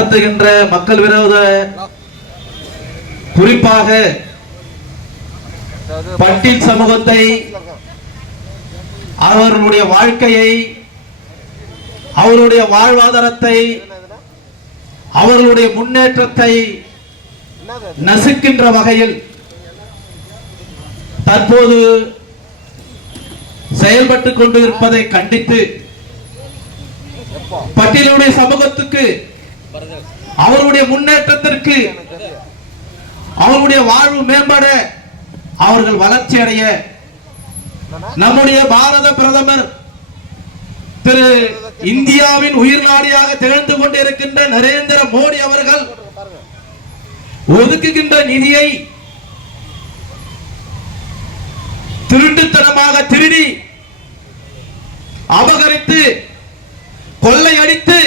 நடத்துகின்ற மக்கள் விரோத, குறிப்பாக பட்டியல் சமூகத்தை, அவர்களுடைய வாழ்க்கையை, அவருடைய வாழ்வாதாரத்தை, அவர்களுடைய முன்னேற்றத்தை நசுக்கின்ற வகையில் தற்போது செயல்பட்டுக் கொண்டிருப்பதை கண்டித்து பட்டியலுடைய சமூகத்துக்கு, அவருடைய முன்னேற்றத்திற்கு, அவருடைய வாழ்வு மேம்பட, அவர்கள் வளர்ச்சி அடைய நம்முடைய பாரத பிரதமர் திரு இந்தியாவின் உயிர் நாடியாக திகழ்ந்து கொண்டிருக்கின்ற நரேந்திர மோடி அவர்கள் ஒதுக்குகின்ற நிதியை திருட்டுத்தனமாக திருடி, அபகரித்து, கொள்ளையடித்து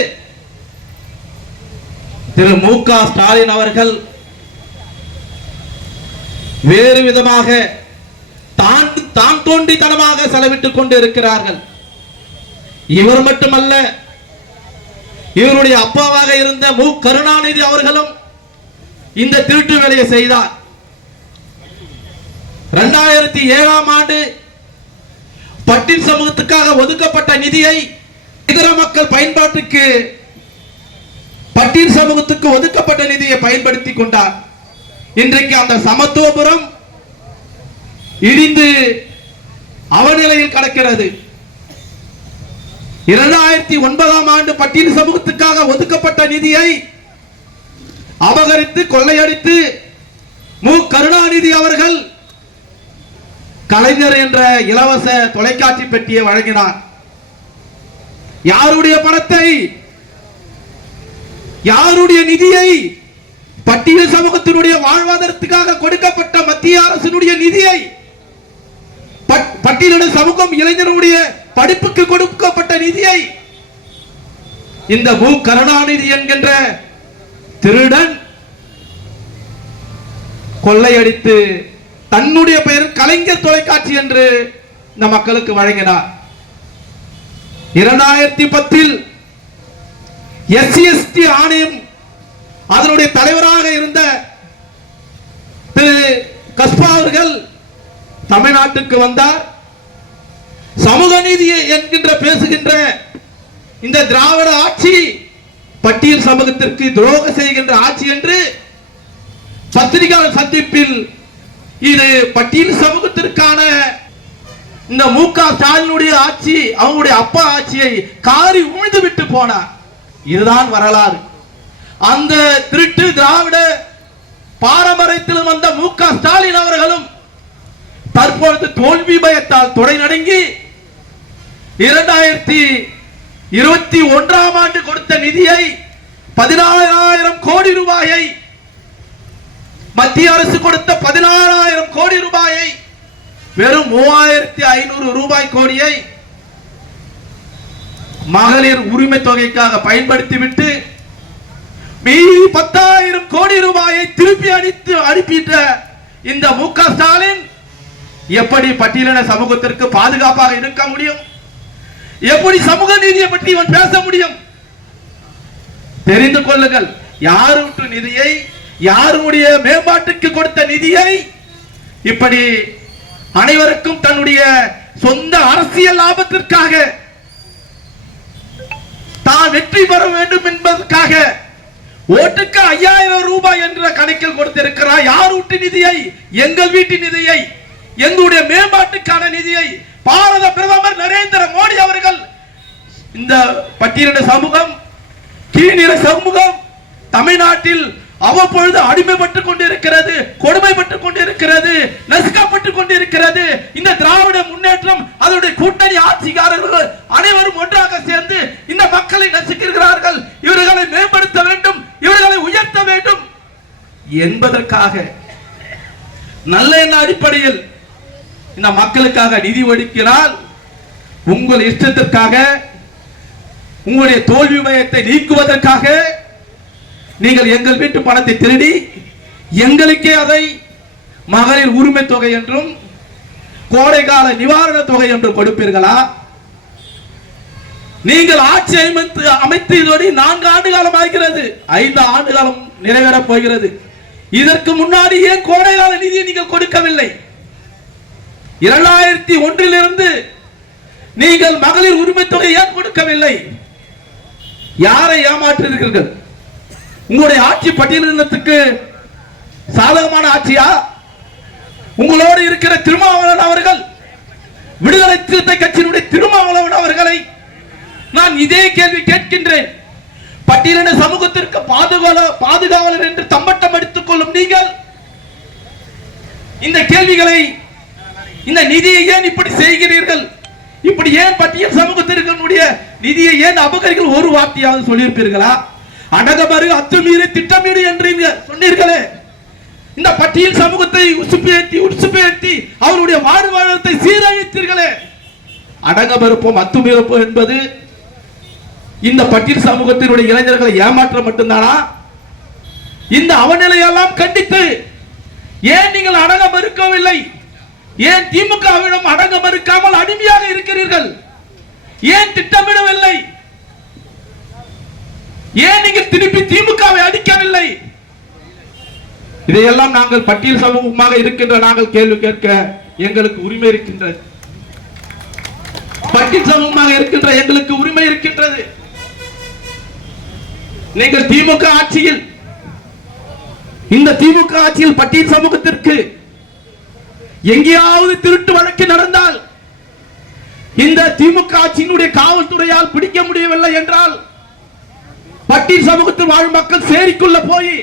திரு மு.க. ஸ்டாலின் அவர்கள் வேறு விதமாக தான் தோண்டித்தனமாக செலவிட்டுக் கொண்டு இருக்கிறார்கள். இவர் மட்டுமல்ல, இவருடைய அப்பாவாக இருந்த மு. கருணாநிதி அவர்களும் இந்த திருட்டு வேலையை செய்தார். 2007ஆம் ஆண்டு பட்டியல் சமூகத்துக்காக ஒதுக்கப்பட்ட நிதியை இதர மக்கள் பயன்பாட்டுக்கு பட்டியல் சமூகத்துக்கு ஒதுக்கப்பட்ட நிதியை பயன்படுத்திக் கொண்டார். இன்றைக்கு அந்த சமத்துவபுரம் இடிந்து அவநிலையில் கிடக்கிறது. 2009ஆம் ஆண்டு பட்டியல் சமூகத்துக்காக ஒதுக்கப்பட்ட நிதியை அபகரித்து, கொள்ளையடித்து மு. கருணாநிதி அவர்கள் கலைஞர் என்ற இலவச தொலைக்காட்சி பெட்டியை வழங்கினார். யாருடைய பணத்தை, யாருடைய நிதியை? பட்டியல் சமூகத்தினுடைய வாழ்வாதாரத்துக்காக கொடுக்கப்பட்ட மத்திய அரசினுடைய நிதியை, பட்டியலுடைய சமூகம் இளைஞருடைய படிப்புக்கு கொடுக்கப்பட்ட நிதியை இந்த மு. கருணாநிதி என்கின்ற திருடன் கொள்ளையடித்து தன்னுடைய பெயர் கலைஞர் தொலைக்காட்சி என்று இந்த மக்களுக்கு வழங்கினார். 2010இல் SC/ST ஆணையம் அதனுடைய தலைவராக இருந்த திரு கஸ்பா அவர்கள் தமிழ்நாட்டுக்கு வந்தார். சமூக நீதி என்கின்ற பேசுகின்ற இந்த திராவிட ஆட்சி பட்டியல் சமூகத்திற்கு துரோகம் செய்கின்ற ஆட்சி என்று பத்திரிகையாளர் சந்திப்பில் இது பட்டியல் சமூகத்திற்கான இந்த மு.க. ஸ்டாலினுடைய ஆட்சி, அவங்களுடைய அப்பா ஆட்சியை காரி உமிழ்ந்து விட்டு போனார். இதுதான் வரலாறு. அந்த திருட்டு திராவிட பாரம்பரியத்திலும் வந்த மு.க. ஸ்டாலின் அவர்களும் தற்பொழுது தோல்வி பயத்தால் தொடை நடுங்கி 2021ஆம் ஆண்டு கொடுத்த நிதியை 16,000 கோடி ரூபாயை, மத்திய அரசு கொடுத்த 16,000 கோடி ரூபாயை வெறும் 3,500 ரூபாய் கோடியை மகளிர் உரிமை தொகைக்காக பயன்படுத்திவிட்டு மீதி 10,000 கோடி ரூபாயை திருப்பி அனுப்பிட்ட இந்த மு.க. ஸ்டாலின் எப்படி பட்டியலின சமூகத்திற்கு பாதுகாப்பாக இருக்க முடியும்? எப்படி சமூக நீதியை பற்றி இவன் பேச முடியும்? தெரிந்து கொள்ளுங்கள். யாருடைய நிதியை, யாருடைய மேம்பாட்டுக்கு கொடுத்த நிதியை இப்படி அனைவருக்கும் தன்னுடைய சொந்த அரசியல் லாபத்திற்காக தான் வெற்றி பெற வேண்டும் என்பதற்காக ஓட்டுக்கு 5,000 ரூபாய் என்ற கணக்கில் கொடுத்திருக்கிறார். யார் வீட்டு நிதியை? எங்கள் வீட்டு நிதியை, எங்களுடைய மேம்பாட்டுக்கான நிதியை பாரத பிரதமர் நரேந்திர மோடி அவர்கள் இந்த பட்டியலின சமூகம், கீழ்நில சமூகம் தமிழ்நாட்டில் அவ்வப்பொழுது அடிமைப்பட்டுக் கொண்டிருக்கிறது, கொடுமைப்பட்டுக் கொண்டிருக்கிறது, நசுக்கப்பட்டுக் கொண்டிருக்கிறது. இந்த திராவிட முன்னேற்றம் அதனுடைய கூட்டணி ஆட்சிக்காரர்கள் அனைவரும் ஒன்றாக சேர்ந்து இந்த மக்களை நசுக்கிறார்கள். இவர்களை மேம்படுத்த வேண்டும், இவர்களை உயர்த்த வேண்டும் என்பதற்காக நல்ல எண்ண அடிப்படையில் இந்த மக்களுக்காக நிதி ஒதுக்கினால் உங்கள் இஷ்டத்திற்காக, உங்களுடைய தோல்வி பயத்தை நீக்குவதற்காக நீங்கள் எங்கள் வீட்டு பணத்தை திருடி எங்களுக்கே அதை மகளிர் உரிமை தொகை என்றும் கோடைகால நிவாரண தொகை என்றும் கொடுப்பீர்களா? நீங்கள் ஆட்சி அமைத்து இதோடு 4 ஆண்டு காலம் ஆகிறது, 5 ஆண்டு காலம் நிறைவேறப் போகிறது. இதற்கு முன்னாடி ஏன் கோடைகால நிதியை நீங்கள் கொடுக்கவில்லை? 2001 நீங்கள் மகளிர் உரிமை தொகை ஏன் கொடுக்கவில்லை? யாரை ஏமாற்றுகிறீர்கள்? உங்களுடைய ஆட்சி பட்டியலினத்துக்கு சாதகமான ஆட்சியா? உங்களோடு இருக்கிற திருமாவளவன் அவர்கள், விடுதலை சிறுத்தை கட்சியினுடைய திருமாவளவன் அவர்களை நான் இதே கேள்வி கேட்கின்றேன். பட்டியலின சமூகத்திற்கு பாதுகாவலர் என்று தம்பட்டம் அடித்துக் கொள்ளும் நீங்கள் இந்த கேள்விகளை, இந்த நிதியை ஏன் இப்படி செய்கிறீர்கள்? இப்படி ஏன் பட்டியல் சமூகத்திற்குடைய நிதியை ஏன் அபகரிகள்? ஒரு வார்த்தையாவது சொல்லியிருப்பீர்களா? அடங்கமறு அத்துமீறி திட்டமீடு என்று சொன்னீர்களே. இந்த பட்டியல் சமூகத்தை உசுப்பேற்றி அவருடைய வாழ்வாதாரத்தை சீரழித்தீர்களே. அடங்கமறுப்போம் அத்துமீறப்போம் என்பது இந்த பட்டியல் சமூகத்தினுடைய இளைஞர்களை ஏமாற்ற மட்டும்தானா? இந்த அவநிலையெல்லாம் கண்டித்து ஏன் நீங்கள் அடங்க மறுக்கவில்லை? ஏன் திமுகவிடம் அடங்க மறுக்காமல் அடிமையாக இருக்கிறீர்கள்? ஏன் திட்டமிடவில்லை? ஏன் நீங்கள் திருப்பி திமுகவை அடிக்கவில்லை? இதையெல்லாம் நாங்கள் பட்டியல் சமூகமாக இருக்கின்ற நாங்கள் கேள்வி கேட்க எங்களுக்கு உரிமை இருக்கின்றது. பட்டியல் சமூகமாக இருக்கின்ற எங்களுக்கு உரிமை இருக்கின்றது. நீங்கள் திமுக ஆட்சியில், இந்த திமுக ஆட்சியில் பட்டியல் சமூகத்திற்கு எங்கேயாவது திருட்டு வழக்கு நடந்தால், இந்த திமுக ஆட்சியினுடைய காவல்துறையால் பிடிக்க முடியவில்லை என்றால், பட்டியல் சமூகத்தில் வாழும் மக்கள் சேரிக்குள்ள போய்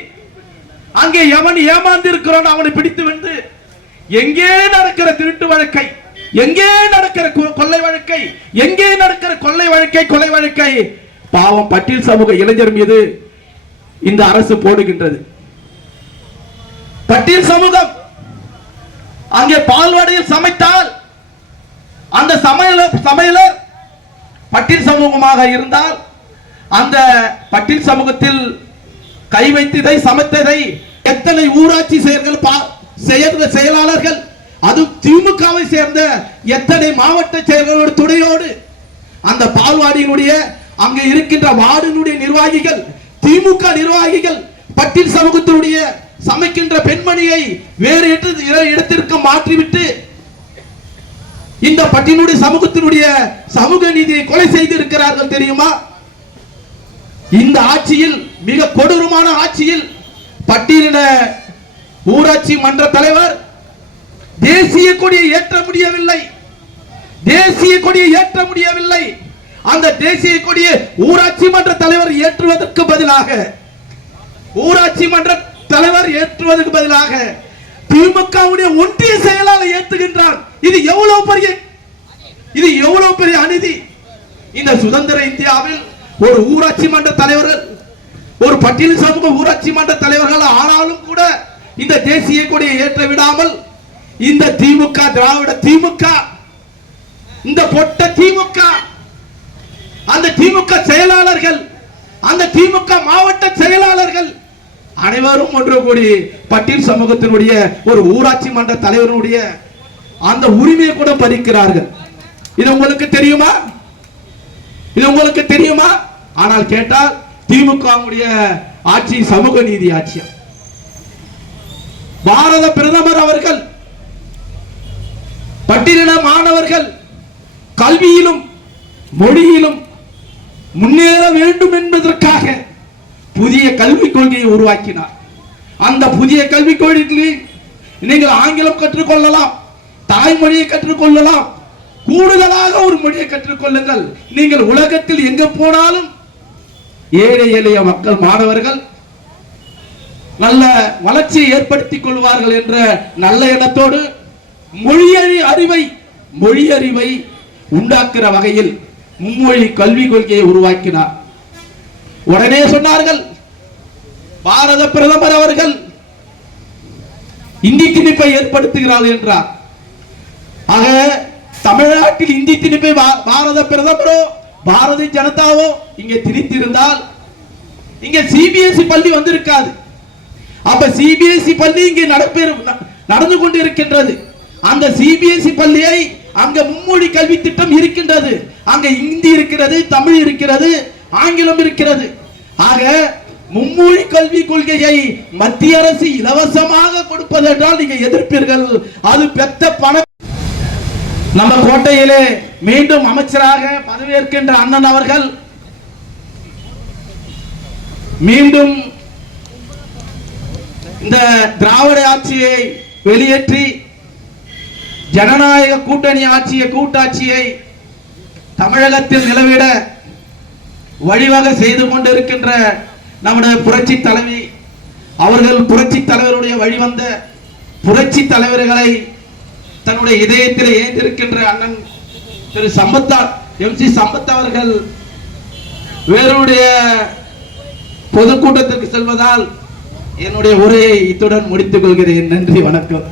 அங்கே எவன் ஏமாந்து இருக்கிறான் அவனை பிடித்து வந்து எங்கே நடக்கிற திருட்டு வழக்கை, எங்கே நடக்கிற கொள்ளை வழக்கை, எங்கே நடக்கிற கொள்ளை வழக்கை பாவம் பட்டியல் சமூக இளைஞர் மீது இந்த அரசு போடுகின்றது. பட்டியல் சமூகம் அங்கே பால்வாடியில் சமைத்தால் அந்த சமையலர் பட்டியல் சமூகமாக இருந்தால் அந்த பட்டியல் சமூகத்தில் கை வைத்ததை சமைத்ததை எத்தனை ஊராட்சி செயலாளர்கள், அது திமுகவை சேர்ந்த எத்தனை மாவட்ட செயலர்களோடு துணையோடு அந்த பால்வாடியினுடைய அங்கே இருக்கின்ற வார்டினுடைய நிர்வாகிகள், திமுக நிர்வாகிகள் பட்டியல் சமூகத்தினுடைய சமைக்கின்ற பெண்மணியை வேறு இடத்திற்கு மாற்றிவிட்டு இந்த பட்டியலுடைய சமூகத்தினுடைய சமூக நீதியை கொலை செய்து இருக்கிறார்கள் தெரியுமா? இந்த ஆட்சியில், மிக கொடூரமான ஆட்சியில் பட்டியலின ஊராட்சி மன்ற தலைவர் தேசிய கொடியை ஏற்ற முடியவில்லை. தேசிய கொடியை ஏற்ற முடியவில்லை. அந்த தேசிய கொடியை ஊராட்சி மன்ற தலைவர் ஏற்றுவதற்கு பதிலாக திமுகவுடைய ஒன்றிய செயலாளர் ஏற்றுகின்றார். இது எவ்வளவு பெரிய அநீதி. இந்த சுதந்திர இந்தியாவில் ஒரு ஊராட்சி மன்ற தலைவர்கள், ஒரு பட்டியல் சமூக ஊராட்சி மன்ற தலைவர்கள் ஆனாலும் கூட இந்த தேசிய கொடியை ஏற்ற விடாமல் இந்த திமுக, திராவிட திமுக, இந்த பொட்ட திமுக, அந்த திமுக செயலாளர்கள், அந்த திமுக மாவட்ட செயலாளர்கள் அனைவரும் ஒன்று கூடி பட்டியல் சமூகத்தினுடைய ஒரு ஊராட்சி மன்ற தலைவருடைய அந்த உரிமையை கூட பறிக்கிறார்கள். இது உங்களுக்கு தெரியுமா? இது உங்களுக்கு தெரியுமா? ஆனால் கேட்டால் திமுக ஆட்சி சமூக நீதி ஆட்சியா? பாரத பிரதமர் அவர்கள் பட்டியலின மாணவர்கள் கல்வியிலும் மொழியிலும் முன்னேற வேண்டும் என்பதற்காக புதிய கல்விக் கொள்கையை உருவாக்கினார். அந்த புதிய கல்விக் கொள்கையில் நீங்கள் ஆங்கிலம் கற்றுக்கொள்ளலாம், தாய்மொழியை கற்றுக்கொள்ளலாம், கூடுதலாக ஒரு மொழியை கற்றுக்கொள்ளுங்கள். நீங்கள் உலகத்தில் எங்க போனாலும் ஏழை எளிய மக்கள், மாணவர்கள் நல்ல வளர்ச்சியை ஏற்படுத்திக் கொள்வார்கள் என்ற நல்ல எண்ணத்தோடு மொழி அறிவை உண்டாக்குற வகையில் மும்மொழி கல்விக் கொள்கையை உருவாக்கினார். உடனே சொன்னார்கள், பாரத பிரதமர் அவர்கள் இந்தி திணிப்பை ஏற்படுத்துகிறார்கள் என்றார். ஆக தமிழ்நாட்டில் இந்தி திணிப்பை பாரத பிரதமரோ பாரதிய ஜனதாவோ இங்கே திணித்திருந்தால் இங்கே சிபிஎஸ்இ பள்ளி வந்திருக்காது. அப்ப சிபிஎஸ்இ பள்ளி இங்கே நடந்து கொண்டிருக்கின்றது. அந்த சிபிஎஸ்இ பள்ளியை அங்க மும்மொழி கல்வி திட்டம் இருக்கின்றது. அங்க இந்தி இருக்கிறது, தமிழ் இருக்கிறது, ஆங்கிலம் இருக்கிறது. ஆக மும்மொழி கல்வி கொள்கையை மத்திய அரசு இலவசமாக கொடுப்பது என்றால் நீங்க எதிர்ப்பீர்கள். அது பெத்த பணம். நம்ம கோட்டையிலே மீண்டும் அமைச்சராக பதவியேற்கின்ற அண்ணன் அவர்கள் மீண்டும் இந்த திராவிட ஆட்சியை வெளியேற்றி ஜனநாயக கூட்டணி ஆட்சியை, கூட்டாட்சியை தமிழகத்தில் நிலவிட வழிவகை செய்து கொண்டிருக்கின்ற நம்முடைய புரட்சி தலைவி அவர்கள், புரட்சி தலைவருடைய வழிவந்த புரட்சி தலைவர்களை தன்னுடைய இதயத்தில் ஏற்றிருக்கின்ற அண்ணன் திரு சம்பத்தா, MC சம்பத் அவர்கள் வேறுடைய பொதுக்கூட்டத்திற்கு செல்வதால் என்னுடைய உரையை இத்துடன் முடித்துக் கொள்கிறேன். நன்றி, வணக்கம்.